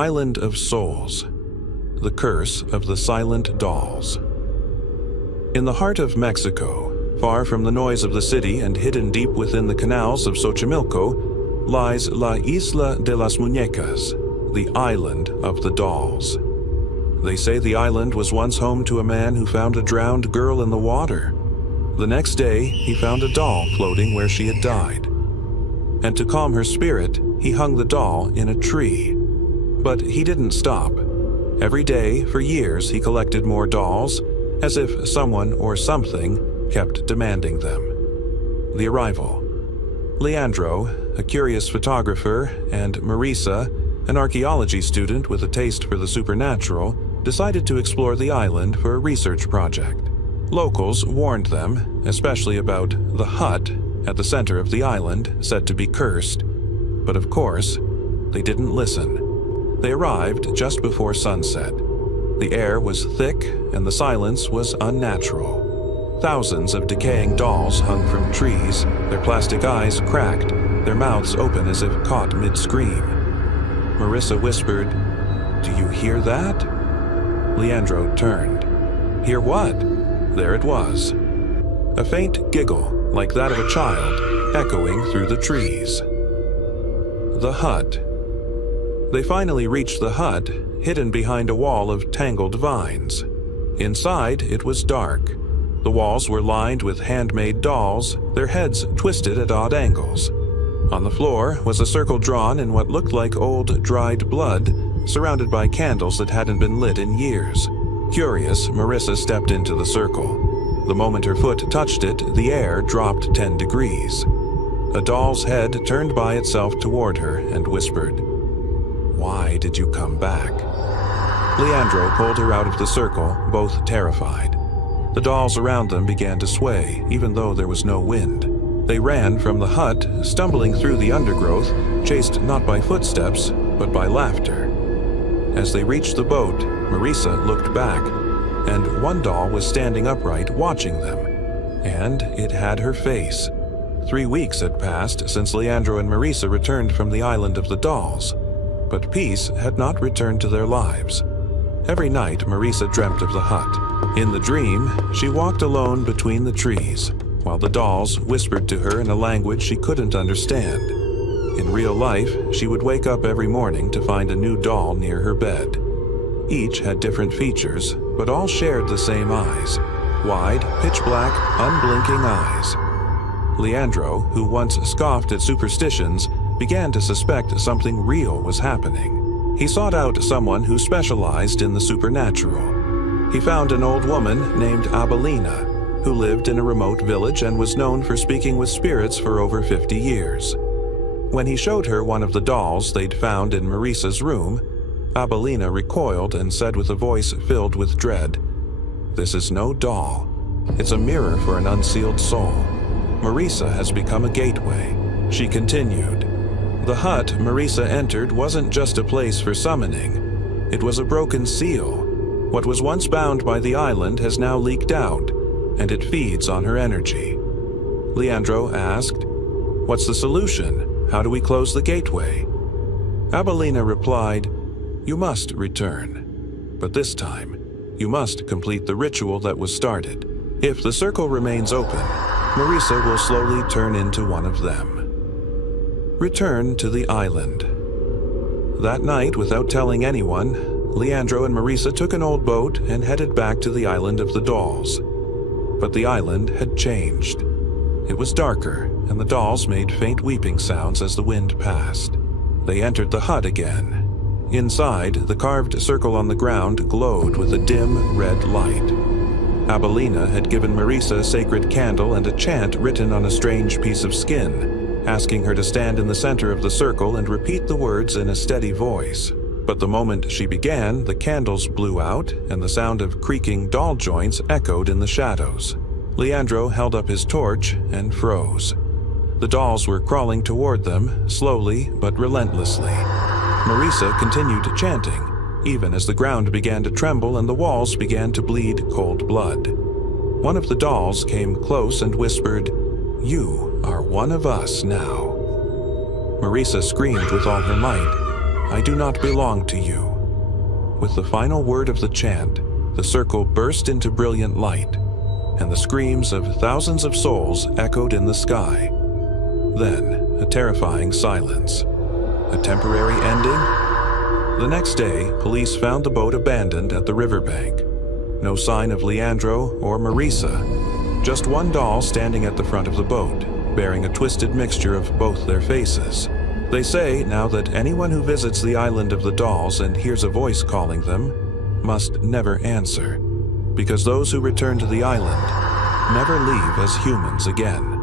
Island of Souls. The Curse of the Silent Dolls. In the heart of Mexico, far from the noise of the city and hidden deep within the canals of Xochimilco, lies La Isla de las Muñecas, the Island of the Dolls. They say the island was once home to a man who found a drowned girl in the water. The next day, he found a doll floating where she had died. And to calm her spirit, he hung the doll in a tree. But he didn't stop. Every day, for years, he collected more dolls, as if someone or something kept demanding them. The arrival. Leandro, a curious photographer, and Marissa, an archaeology student with a taste for the supernatural, decided to explore the island for a research project. Locals warned them, especially about the hut at the center of the island, said to be cursed. But of course, they didn't listen. They arrived just before sunset. The air was thick and the silence was unnatural. Thousands of decaying dolls hung from trees, their plastic eyes cracked, their mouths open as if caught mid-scream. Marissa whispered, "Do you hear that?" Leandro turned. "Hear what?" There it was. A faint giggle, like that of a child, echoing through the trees. The hut. They finally reached the hut, hidden behind a wall of tangled vines. Inside, it was dark. The walls were lined with handmade dolls, their heads twisted at odd angles. On the floor was a circle drawn in what looked like old, dried blood, surrounded by candles that hadn't been lit in years. Curious, Marissa stepped into the circle. The moment her foot touched it, the air dropped 10 degrees. A doll's head turned by itself toward her and whispered, "Why did you come back?" Leandro pulled her out of the circle, both terrified. The dolls around them began to sway, even though there was no wind. They ran from the hut, stumbling through the undergrowth, chased not by footsteps, but by laughter. As they reached the boat, Marissa looked back, and one doll was standing upright watching them. And it had her face. 3 weeks had passed since Leandro and Marissa returned from the island of the dolls, but peace had not returned to their lives. Every night, Marissa dreamt of the hut. In the dream, she walked alone between the trees, while the dolls whispered to her in a language she couldn't understand. In real life, she would wake up every morning to find a new doll near her bed. Each had different features, but all shared the same eyes. Wide, pitch-black, unblinking eyes. Leandro, who once scoffed at superstitions, began to suspect something real was happening. He sought out someone who specialized in the supernatural. He found an old woman named Abelina, who lived in a remote village and was known for speaking with spirits for over 50 years. When he showed her one of the dolls they'd found in Marissa's room, Abelina recoiled and said with a voice filled with dread, "This is no doll. It's a mirror for an unsealed soul. Marissa has become a gateway." She continued. The hut Marissa entered wasn't just a place for summoning. It was a broken seal. What was once bound by the island has now leaked out, and it feeds on her energy. Leandro asked, "What's the solution? How do we close the gateway?" Abelina replied, "You must return. But this time, you must complete the ritual that was started. If the circle remains open, Marissa will slowly turn into one of them." Return to the island. That night, without telling anyone, Leandro and Marissa took an old boat and headed back to the island of the dolls. But the island had changed. It was darker, and the dolls made faint weeping sounds as the wind passed. They entered the hut again. Inside, the carved circle on the ground glowed with a dim red light. Abelina had given Marissa a sacred candle and a chant written on a strange piece of skin, asking her to stand in the center of the circle and repeat the words in a steady voice. But the moment she began, the candles blew out, and the sound of creaking doll joints echoed in the shadows. Leandro held up his torch and froze. The dolls were crawling toward them, slowly but relentlessly. Marissa continued chanting, even as the ground began to tremble and the walls began to bleed cold blood. One of the dolls came close and whispered, "You are one of us now." Marissa screamed with all her might, I do not belong to you." With the final word of the chant, the circle burst into brilliant light, and the screams of thousands of souls echoed in the sky. Then, a terrifying silence. A temporary ending? The next day, police found the boat abandoned at the riverbank. No sign of Leandro or Marissa, just one doll standing at the front of the boat, bearing a twisted mixture of both their faces. They say now that anyone who visits the island of the dolls and hears a voice calling them must never answer, because those who return to the island never leave as humans again.